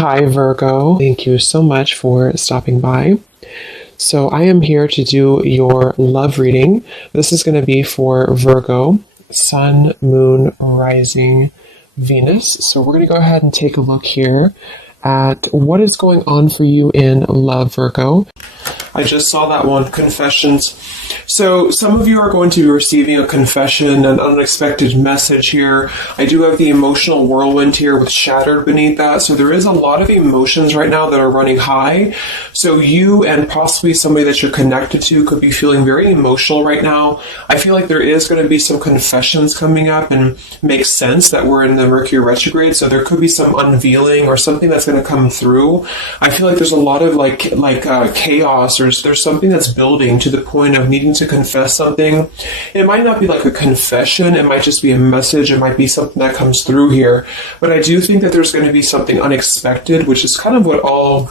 Hi, Virgo. Thank you so much for stopping by. So, I am here to do your love reading. This is going to be for Virgo, Sun, Moon, Rising, Venus. So, we're going to go ahead and take a look here at what is going on for you in love, Virgo. I just saw that one, confessions. So some of you are going to be receiving a confession, an unexpected message here. I do have the emotional whirlwind here with shattered beneath that. So there is a lot of emotions right now that are running high. So you and possibly somebody that you're connected to could be feeling very emotional right now. I feel like there is going to be some confessions coming up, and makes sense that we're in the Mercury retrograde. So there could be some unveiling or something that's going to come through. I feel like there's a lot of chaos, or there's something that's building to the point of needing to confess something. It might not be like a confession, it might just be a message, it might be something that comes through here. But I do think that there's going to be something unexpected, which is kind of what all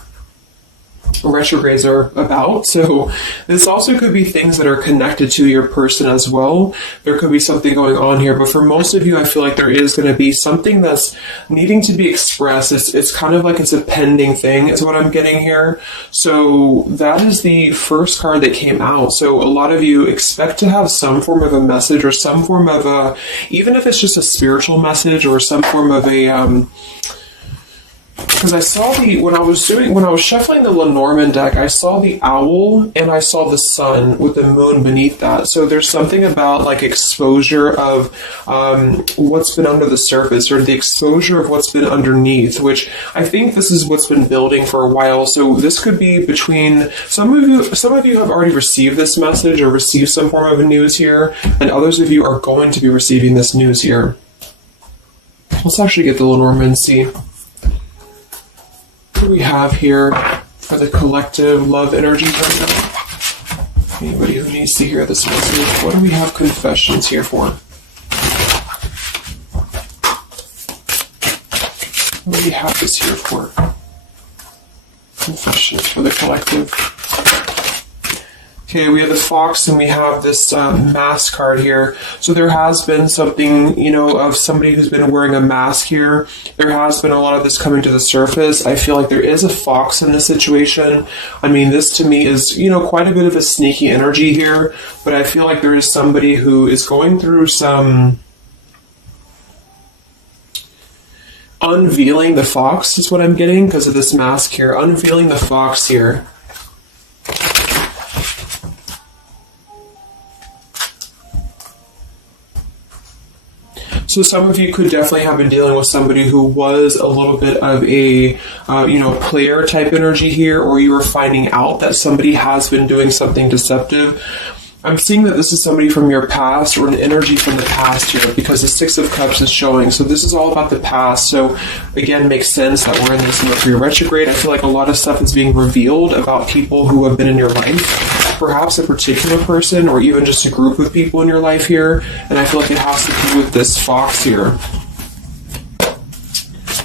retrogrades are about. So this also could be things that are connected to your person as well. There could be something going on here, but for most of you, I feel like there is going to be something that's needing to be expressed. It's kind of like it's a pending thing is what I'm getting here. So that is the first card that came out. So a lot of you expect to have some form of a message, or some form of a, even if it's just a spiritual message, or some form of a because I saw when I was shuffling the Lenormand deck, I saw the owl and I saw the sun with the moon beneath that. So there's something about like exposure of what's been under the surface, or the exposure of what's been underneath, which I think this is what's been building for a while. So this could be between some of you have already received this message or received some form of news here, and others of you are going to be receiving this news here. Let's actually get the Lenormand and see. What do we have here for the collective love energy right now? Anybody who needs to hear this message, what do we have confessions here for? What do we have this here for? Confessions for the collective. Okay, we have the fox and we have this mask card here. So there has been something, of somebody who's been wearing a mask here. There has been a lot of this coming to the surface. I feel like there is a fox in this situation. I mean, this to me is, quite a bit of a sneaky energy here. But I feel like there is somebody who is going through some unveiling the fox is what I'm getting because of this mask here. Unveiling the fox here. So some of you could definitely have been dealing with somebody who was a little bit of a, player type energy here, or you were finding out that somebody has been doing something deceptive. I'm seeing that this is somebody from your past, or an energy from the past here, because the Six of Cups is showing. So this is all about the past. So again, makes sense that we're in this Mercury retrograde. I feel like a lot of stuff is being revealed about people who have been in your life. Perhaps a particular person, or even just a group of people in your life here. And I feel like it has to do with this fox here.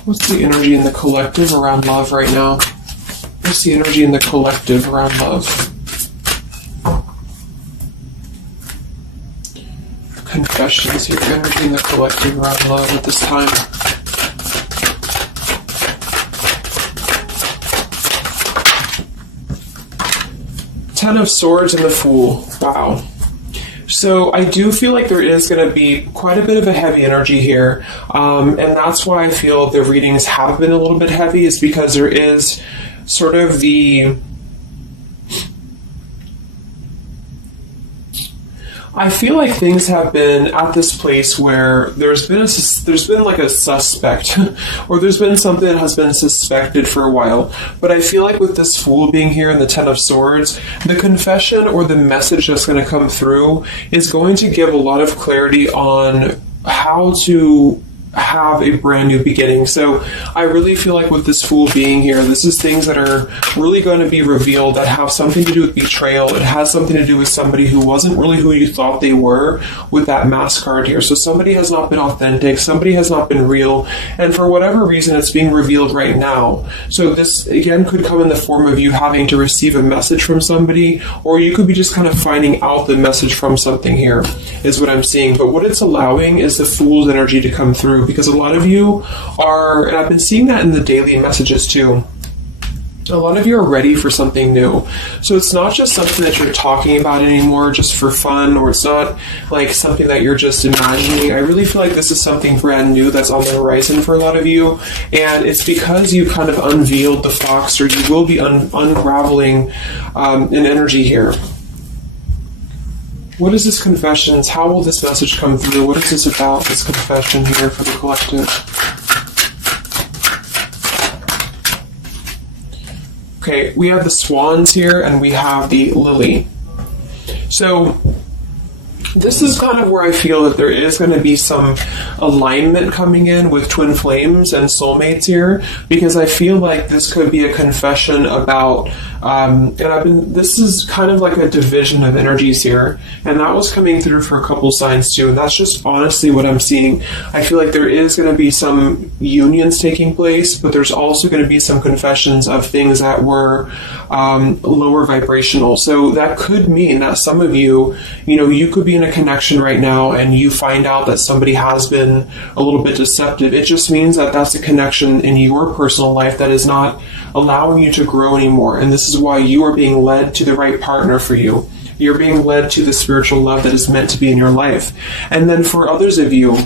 What's the energy in the collective around love right now? What's the energy in the collective around love? Confessions here, energy in the collective around love at this time. Ten of Swords and the Fool. Wow. So I do feel like there is going to be quite a bit of a heavy energy here. And that's why I feel the readings have been a little bit heavy, is because there is sort of the... I feel like things have been at this place where there's been like a suspect, or there's been something that has been suspected for a while. But I feel like with this Fool being here in the Ten of Swords, the confession or the message that's going to come through is going to give a lot of clarity on how to have a brand new beginning. So I really feel like with this Fool being here, this is things that are really going to be revealed that have something to do with betrayal. It has something to do with somebody who wasn't really who you thought they were with that mask card here. So somebody has not been authentic, somebody has not been real, and for whatever reason it's being revealed right now. So this again could come in the form of you having to receive a message from somebody, or you could be just kind of finding out the message from something here, is what I'm seeing. But what it's allowing is the Fool's energy to come through through, because a lot of you are, and I've been seeing that in the daily messages too, a lot of you are ready for something new. So it's not just something that you're talking about anymore just for fun, or it's not like something that you're just imagining. I really feel like this is something brand new that's on the horizon for a lot of you, and it's because you kind of unveiled the fox, or you will be unraveling an energy here. What is this confessions? How will this message come through? What is this about, this confession here for the collective? Okay, we have the swans here, and we have the lily. So this is kind of where I feel that there is going to be some alignment coming in with twin flames and soulmates here, because I feel like this could be a confession about, this is kind of like a division of energies here, and that was coming through for a couple signs too, and that's just honestly what I'm seeing. I feel like there is going to be some unions taking place, but there's also going to be some confessions of things that were lower vibrational. So that could mean that some of you, you could be in a connection right now and you find out that somebody has been a little bit deceptive. It just means that that's a connection in your personal life that is not allowing you to grow anymore. And this is why you are being led to the right partner for you. You're being led to the spiritual love that is meant to be in your life. And then for others of you,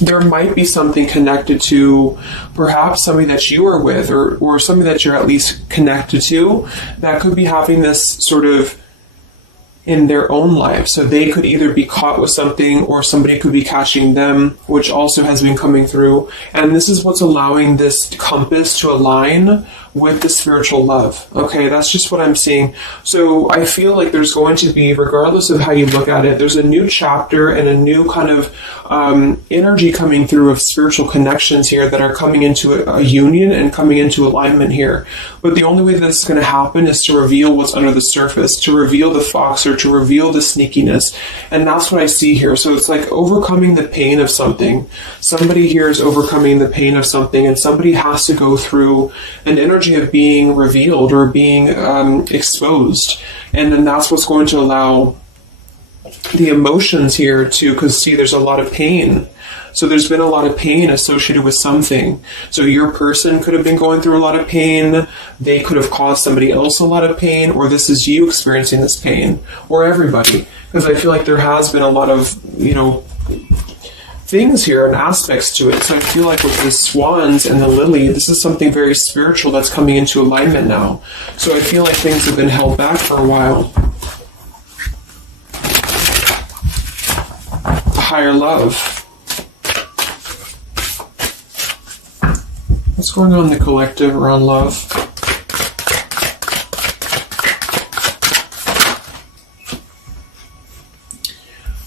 there might be something connected to perhaps somebody that you are with, or somebody that you're at least connected to, that could be having this sort of in their own life. So they could either be caught with something, or somebody could be catching them, which also has been coming through. And this is what's allowing this compass to align with the spiritual love. Okay, that's just what I'm seeing. So I feel like there's going to be, regardless of how you look at it, there's a new chapter and a new kind of energy coming through of spiritual connections here that are coming into a union and coming into alignment here. But the only way that's going to happen is to reveal what's under the surface, to reveal the fox, or to reveal the sneakiness. And that's what I see here. So it's like overcoming the pain of something. Somebody here is overcoming the pain of something, and somebody has to go through an energy of being revealed or being exposed. And then that's what's going to allow the emotions here to, because see, there's a lot of pain. So there's been a lot of pain associated with something. So your person could have been going through a lot of pain. They could have caused somebody else a lot of pain, or this is you experiencing this pain, or everybody. Because I feel like there has been a lot of, things here and aspects to it. So I feel like with the swans and the lily, this is something very spiritual that's coming into alignment now. So I feel like things have been held back for a while. A higher love. What's going on in the collective around love?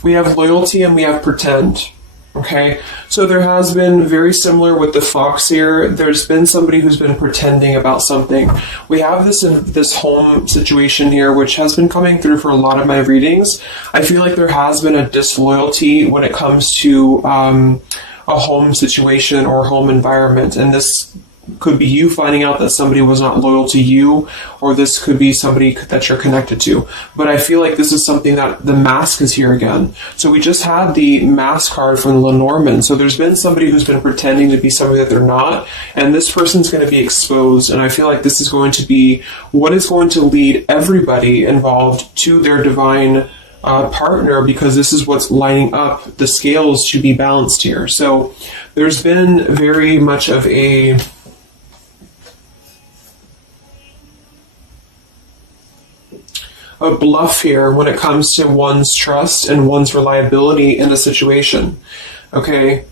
We have loyalty and we have pretend. Okay, so there has been, very similar with the fox here, there's been somebody who's been pretending about something. We have this home situation here, which has been coming through for a lot of my readings. I feel like there has been a disloyalty when it comes to a home situation or home environment, and this could be you finding out that somebody was not loyal to you, or this could be somebody that you're connected to. But I feel like this is something that the mask is here again. So we just had the mask card from Lenormand. So there's been somebody who's been pretending to be somebody that they're not, and this person's going to be exposed. And I feel like this is going to be what is going to lead everybody involved to their divine partner, because this is what's lining up the scales to be balanced here. So there's been very much of a bluff here when it comes to one's trust and one's reliability in a situation. Okay.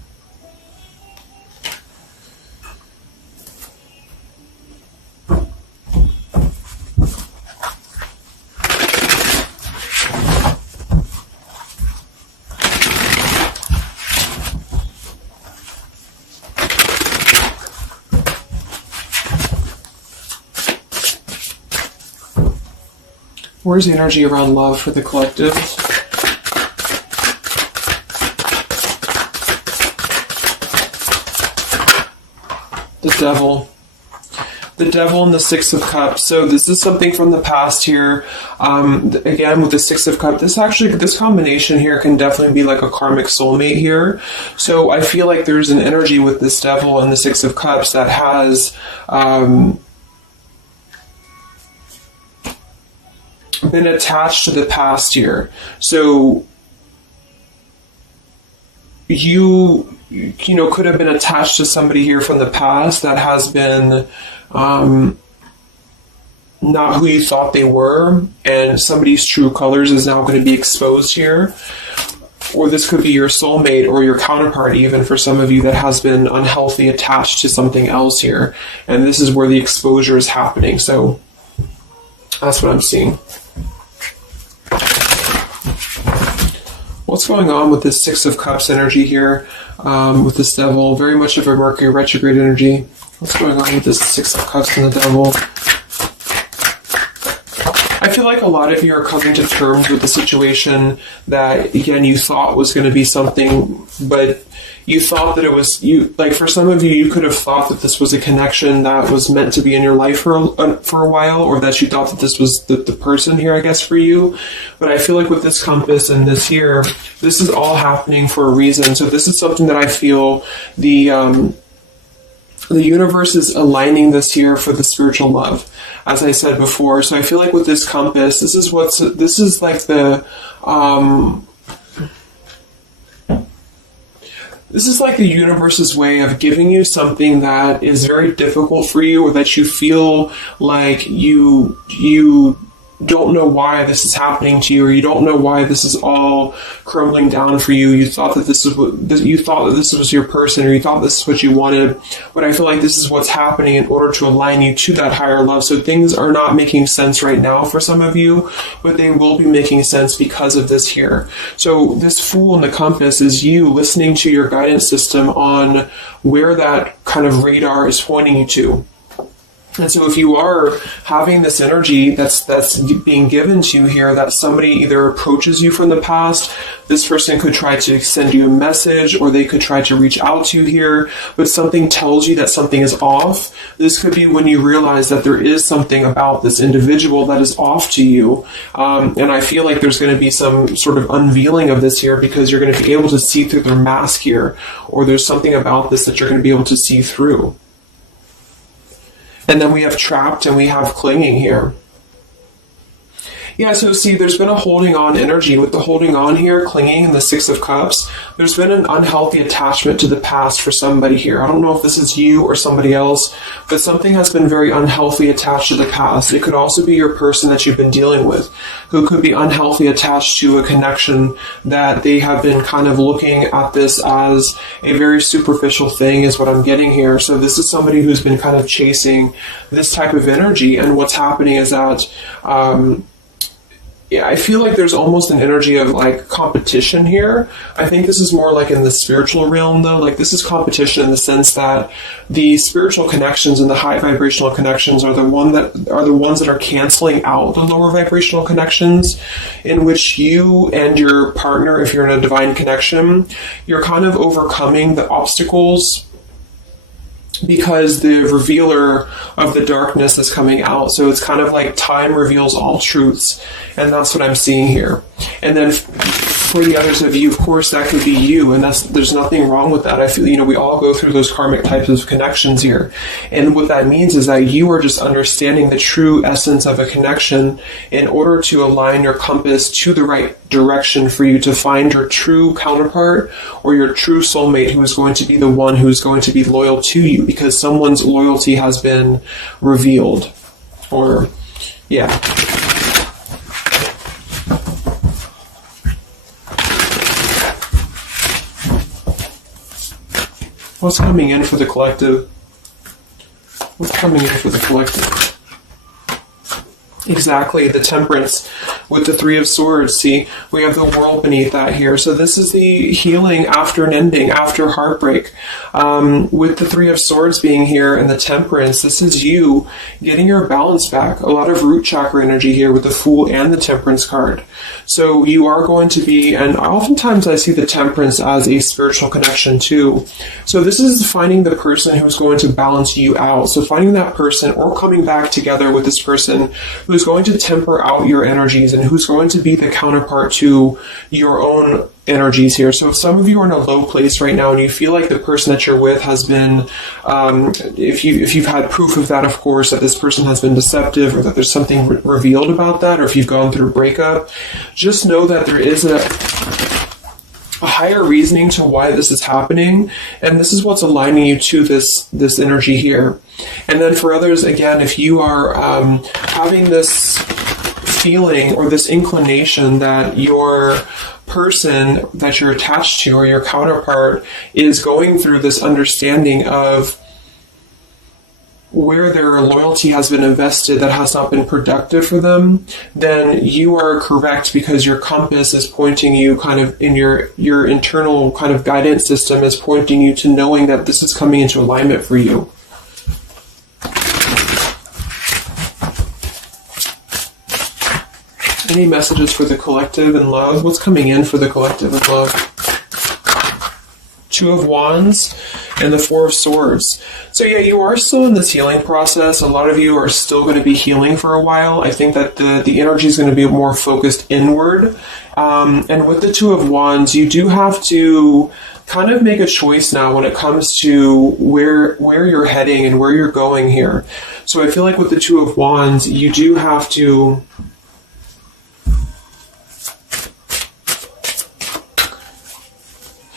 Where's the energy around love for the collective? The devil. The Devil and the Six of Cups. So this is something from the past here. Again, with the Six of Cups, this combination here can definitely be like a karmic soulmate here. So I feel like there's an energy with this Devil and the Six of Cups that has been attached to the past here. So you could have been attached to somebody here from the past that has been not who you thought they were, and somebody's true colors is now going to be exposed here. Or this could be your soulmate or your counterpart, even for some of you, that has been unhealthy attached to something else here. And this is where the exposure is happening. So that's what I'm seeing. What's going on with this Six of Cups energy here with this Devil? Very much of a Mercury retrograde energy. What's going on with this Six of Cups and the Devil? I feel like a lot of you are coming to terms with the situation that, again, you thought was going to be something, but you thought that it was, like for some of you, you could have thought that this was a connection that was meant to be in your life for a while, or that you thought that this was the person here, I guess, for you. But I feel like with this compass and this here, this is all happening for a reason. So this is something that I feel the universe is aligning this here for the spiritual love, as I said before. So I feel like with this compass, this is like the universe's way of giving you something that is very difficult for you, or that you feel like you don't know why this is happening to you, or you don't know why this is all crumbling down for you. You thought that this was your person, or you thought this is what you wanted. But I feel like this is what's happening in order to align you to that higher love. So things are not making sense right now for some of you, but they will be making sense because of this here. So this Fool in the compass is you listening to your guidance system on where that kind of radar is pointing you to. And so if you are having this energy that's being given to you here, that somebody either approaches you from the past, this person could try to send you a message, or they could try to reach out to you here, but something tells you that something is off. This could be when you realize that there is something about this individual that is off to you. And I feel like there's going to be some sort of unveiling of this here, because you're going to be able to see through their mask here, or there's something about this that you're going to be able to see through. And then we have trapped and we have clinging here. Yeah, so see, there's been a holding on energy with the holding on here, clinging, and the Six of Cups. There's been an unhealthy attachment to the past for somebody here. I don't know if this is you or somebody else, but something has been very unhealthy attached to the past. It could also be your person that you've been dealing with, who could be unhealthy attached to a connection that they have been kind of looking at this as a very superficial thing, is what I'm getting here. So this is somebody who's been kind of chasing this type of energy, and what's happening is that yeah, I feel like there's almost an energy of like competition here. I think this is more like in the spiritual realm, though. Like this is competition in the sense that the spiritual connections and the high vibrational connections are the ones that are canceling out the lower vibrational connections, in which you and your partner, if you're in a divine connection, you're kind of overcoming the obstacles, because the revealer of the darkness is coming out. So it's kind of like time reveals all truths, and that's what I'm seeing here. And then for the others of you, of course, that could be you, and there's nothing wrong with that. I feel, we all go through those karmic types of connections here. And what that means is that you are just understanding the true essence of a connection in order to align your compass to the right direction for you to find your true counterpart, or your true soulmate, who is going to be the one who is going to be loyal to you, because someone's loyalty has been revealed. Or, yeah. What's coming in for the collective? What's coming in for the collective? Exactly, the Temperance. with the Three of Swords. See, we have the World beneath that here. So this is the healing after an ending, after heartbreak. With the Three of Swords being here and the Temperance, this is you getting your balance back. A lot of root chakra energy here with the Fool and the Temperance card. So you are going to be, and oftentimes I see the Temperance as a spiritual connection too. So this is finding the person who's going to balance you out. So finding that person or coming back together with this person who's going to temper out your energies and who's going to be the counterpart to your own energies here. So if some of you are in a low place right now and you feel like the person that you're with has been, if you've had proof of that, of course, that this person has been deceptive or that there's something revealed about that, or if you've gone through a breakup, just know that there is a higher reasoning to why this is happening, and this is what's aligning you to this energy here. And then for others, again, if you are having this feeling or this inclination that your person that you're attached to or your counterpart is going through this understanding of where their loyalty has been invested that has not been productive for them, then you are correct, because your compass is pointing you kind of in your internal kind of guidance system is pointing you to knowing that this is coming into alignment for you. Any messages for the collective and love? What's coming in for the collective and love? Two of Wands and the Four of Swords. So yeah, you are still in this healing process. A lot of you are still going to be healing for a while. I think that the energy is going to be more focused inward. And with the Two of Wands, you do have to kind of make a choice now when it comes to where you're heading and where you're going here. So I feel like with the Two of Wands, you do have to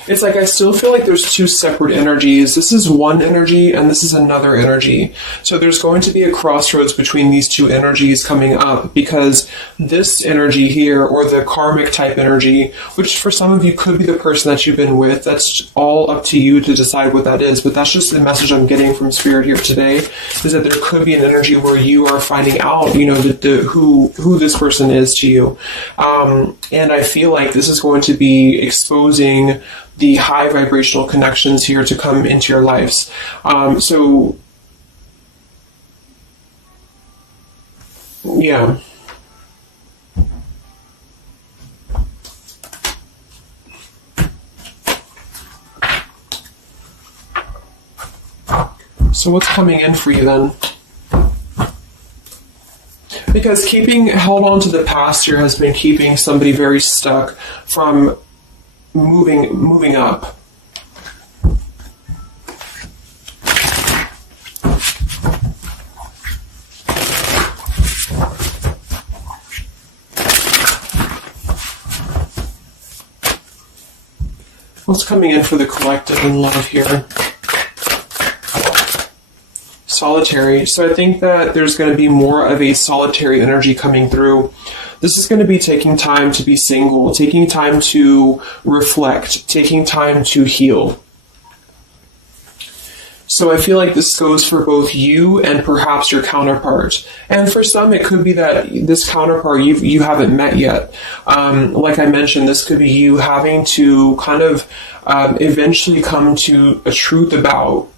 it's like I still feel like there's two separate energies. This is one energy and this is another energy. So there's going to be a crossroads between these two energies coming up, because this energy here, or the karmic type energy, which for some of you could be the person that you've been with, that's all up to you to decide what that is. But that's just the message I'm getting from Spirit here today, is that there could be an energy where you are finding out, who this person is to you. And I feel like this is going to be exposing the high vibrational connections here to come into your lives. Yeah. So what's coming in for you then? Because held on to the past here has been keeping somebody very stuck from moving up. What's coming in for the collective in love here? Solitary. So I think that there's going to be more of a solitary energy coming through. This is going to be taking time to be single, taking time to reflect, taking time to heal. So I feel like this goes for both you and perhaps your counterpart. And for some, it could be that this counterpart you haven't met yet. Like I mentioned, this could be you having to kind of eventually come to a truth about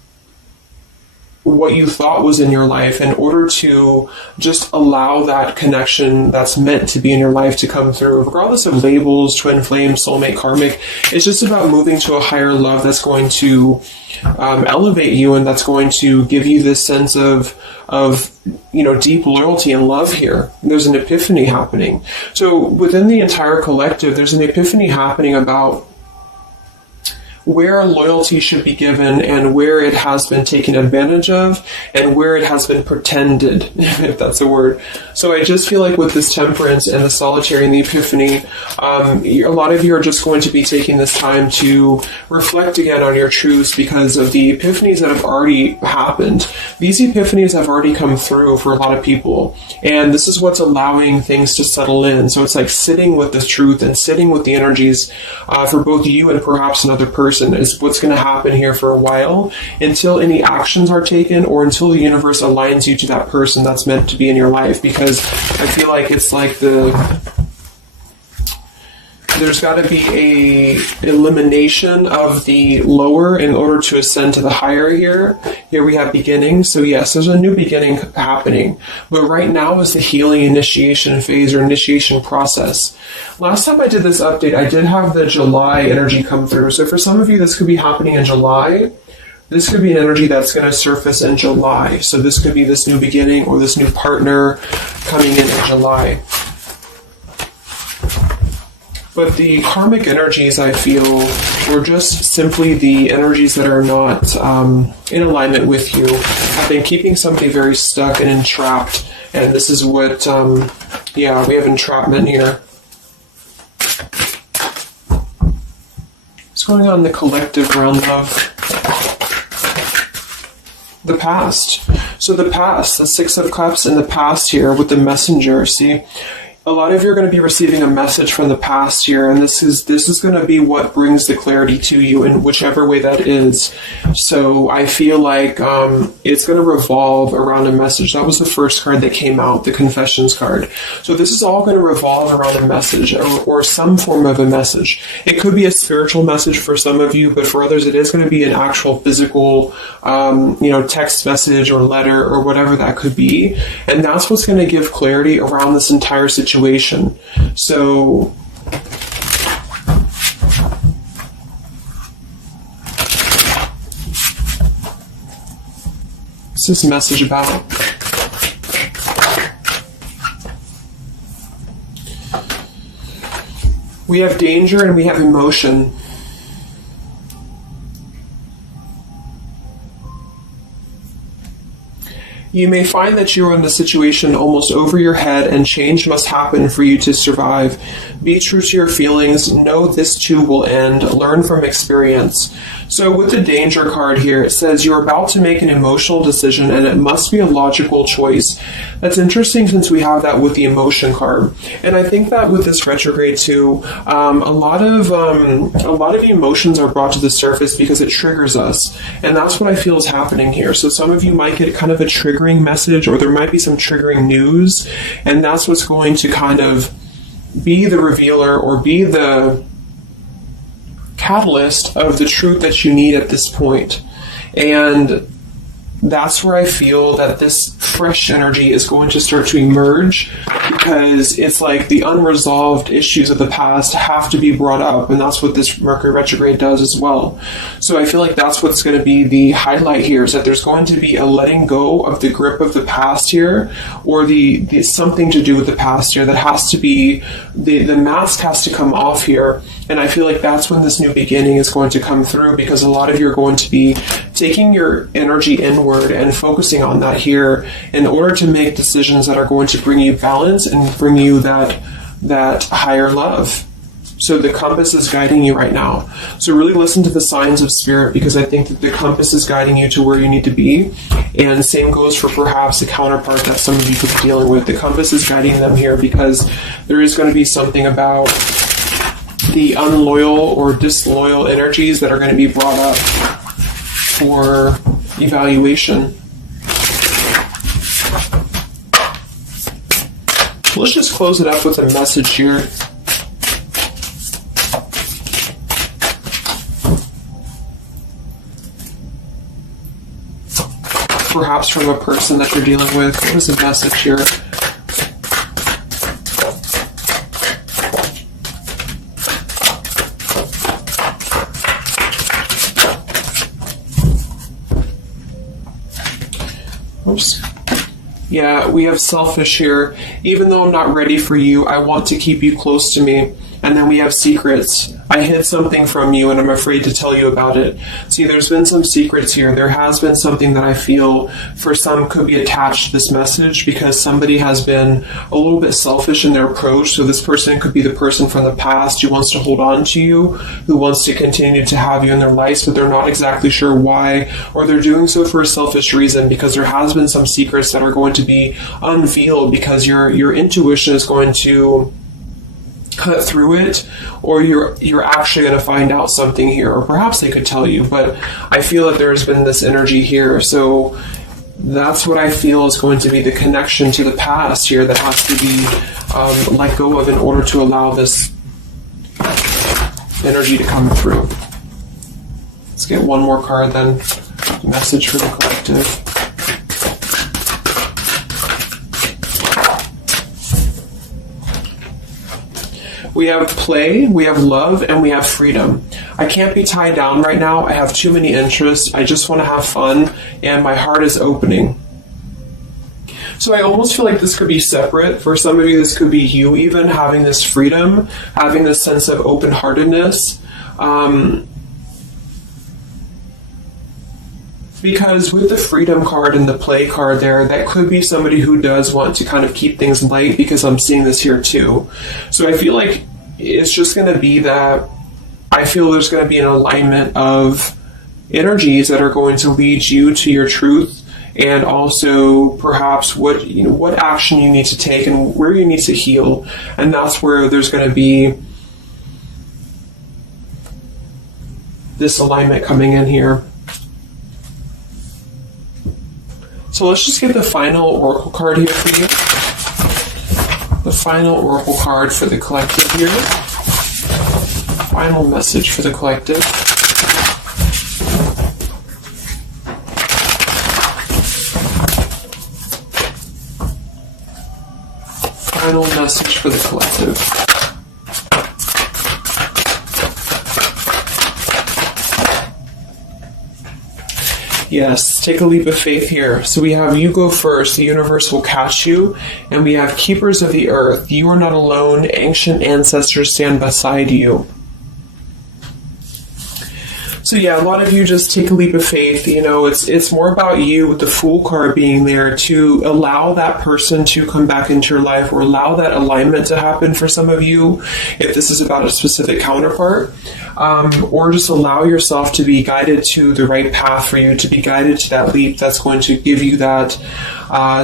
what you thought was in your life in order to just allow that connection that's meant to be in your life to come through, regardless of labels, twin flame, soulmate, karmic. It's just about moving to a higher love that's going to elevate you, and that's going to give you this sense of deep loyalty and love here. There's an epiphany happening. So within the entire collective, there's an epiphany happening about where loyalty should be given and where it has been taken advantage of and where it has been pretended, if that's a word. So I just feel like with this temperance and the solitary and the epiphany, a lot of you are just going to be taking this time to reflect again on your truths because of the epiphanies that have already happened. These epiphanies have already come through for a lot of people, and this is what's allowing things to settle in. So it's like sitting with the truth and sitting with the energies for both you and perhaps another person is what's going to happen here for a while, until any actions are taken or until the universe aligns you to that person that's meant to be in your life. Because I feel like it's like the there's got to be a elimination of the lower in order to ascend to the higher here. Here we have beginning. So yes, there's a new beginning happening. But right now is the healing initiation phase or initiation process. Last time I did this update, I did have the July energy come through. So for some of you, this could be happening in July. This could be an energy that's going to surface in July. So this could be this new beginning or this new partner coming in July. But the karmic energies, I feel, were just simply the energies that are not in alignment with you. Have been keeping somebody very stuck and entrapped. And this is what, we have entrapment here. What's going on in the collective realm of the past? So the past, the Six of Cups in the past here with the messenger, see? A lot of you are going to be receiving a message from the past here, and this is going to be what brings the clarity to you in whichever way that is. So I feel like it's going to revolve around a message. That was the first card that came out, the Confessions card. So this is all going to revolve around a message or some form of a message. It could be a spiritual message for some of you, but for others it is going to be an actual physical text message or letter or whatever that could be. And that's what's going to give clarity around this entire situation. So what's this message about? We have danger and we have emotion. You may find that you are in a situation almost over your head and change must happen for you to survive. Be true to your feelings. Know this too will end. Learn from experience. So with the danger card here, it says you're about to make an emotional decision and it must be a logical choice. That's interesting since we have that with the emotion card. And I think that with this retrograde too, a lot of emotions are brought to the surface because it triggers us. And that's what I feel is happening here. So some of you might get kind of a triggering message, or there might be some triggering news, and that's what's going to kind of be the revealer or be the catalyst of the truth that you need at this point. And that's where I feel that this fresh energy is going to start to emerge, because it's like the unresolved issues of the past have to be brought up, and that's what this Mercury retrograde does as well. So I feel like that's what's going to be the highlight here, is that there's going to be a letting go of the grip of the past here, or the something to do with the past here that has to be, the mask has to come off here. And I feel like that's when this new beginning is going to come through, because a lot of you are going to be taking your energy inward and focusing on that here in order to make decisions that are going to bring you balance and bring you that higher love. So the compass is guiding you right now. So really listen to the signs of spirit, because I think that the compass is guiding you to where you need to be. And same goes for perhaps a counterpart that some of you could be dealing with. The compass is guiding them here because there is going to be something about the unloyal or disloyal energies that are going to be brought up for evaluation. Let's just close it up with a message here. Perhaps from a person that you're dealing with. What is the message here? Oops. Yeah, we have selfish here. Even though I'm not ready for you, I want to keep you close to me. And then we have secrets. I hid something from you and I'm afraid to tell you about it. See, there's been some secrets here. There has been something that I feel for some could be attached to this message, because somebody has been a little bit selfish in their approach. So this person could be the person from the past who wants to hold on to you, who wants to continue to have you in their lives, but they're not exactly sure why, or they're doing so for a selfish reason, because there has been some secrets that are going to be unveiled, because your intuition is going to cut through it, or you're actually going to find out something here, or perhaps they could tell you, but I feel that there's been this energy here. So that's what I feel is going to be the connection to the past here that has to be let go of in order to allow this energy to come through. Let's get one more card then. Message for the collective. We have play, we have love, and we have freedom. I can't be tied down right now. I have too many interests. I just want to have fun, and my heart is opening. So I almost feel like this could be separate. For some of you, this could be you even having this freedom, having this sense of open-heartedness. Because with the freedom card and the play card there, that could be somebody who does want to kind of keep things light, because I'm seeing this here too. So I feel like it's just going to be that I feel there's going to be an alignment of energies that are going to lead you to your truth, and also perhaps what action you need to take and where you need to heal. And that's where there's going to be this alignment coming in here. So let's just get the final oracle card here for you. The final oracle card for the collective here. Final message for the collective. Final message for the collective. Yes, take a leap of faith here. So we have you go first, the universe will catch you. And we have keepers of the earth. You are not alone. Ancient ancestors stand beside you. So yeah, a lot of you just take a leap of faith. It's more about you with the Fool card being there to allow that person to come back into your life, or allow that alignment to happen for some of you, if this is about a specific counterpart, or just allow yourself to be guided to the right path for you, to be guided to that leap that's going to give you that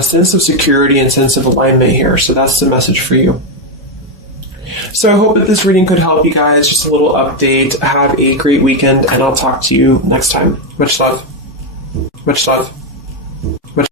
sense of security and sense of alignment here. So that's the message for you. So I hope that this reading could help you guys. Just a little update. Have a great weekend, and I'll talk to you next time. Much love. Much love.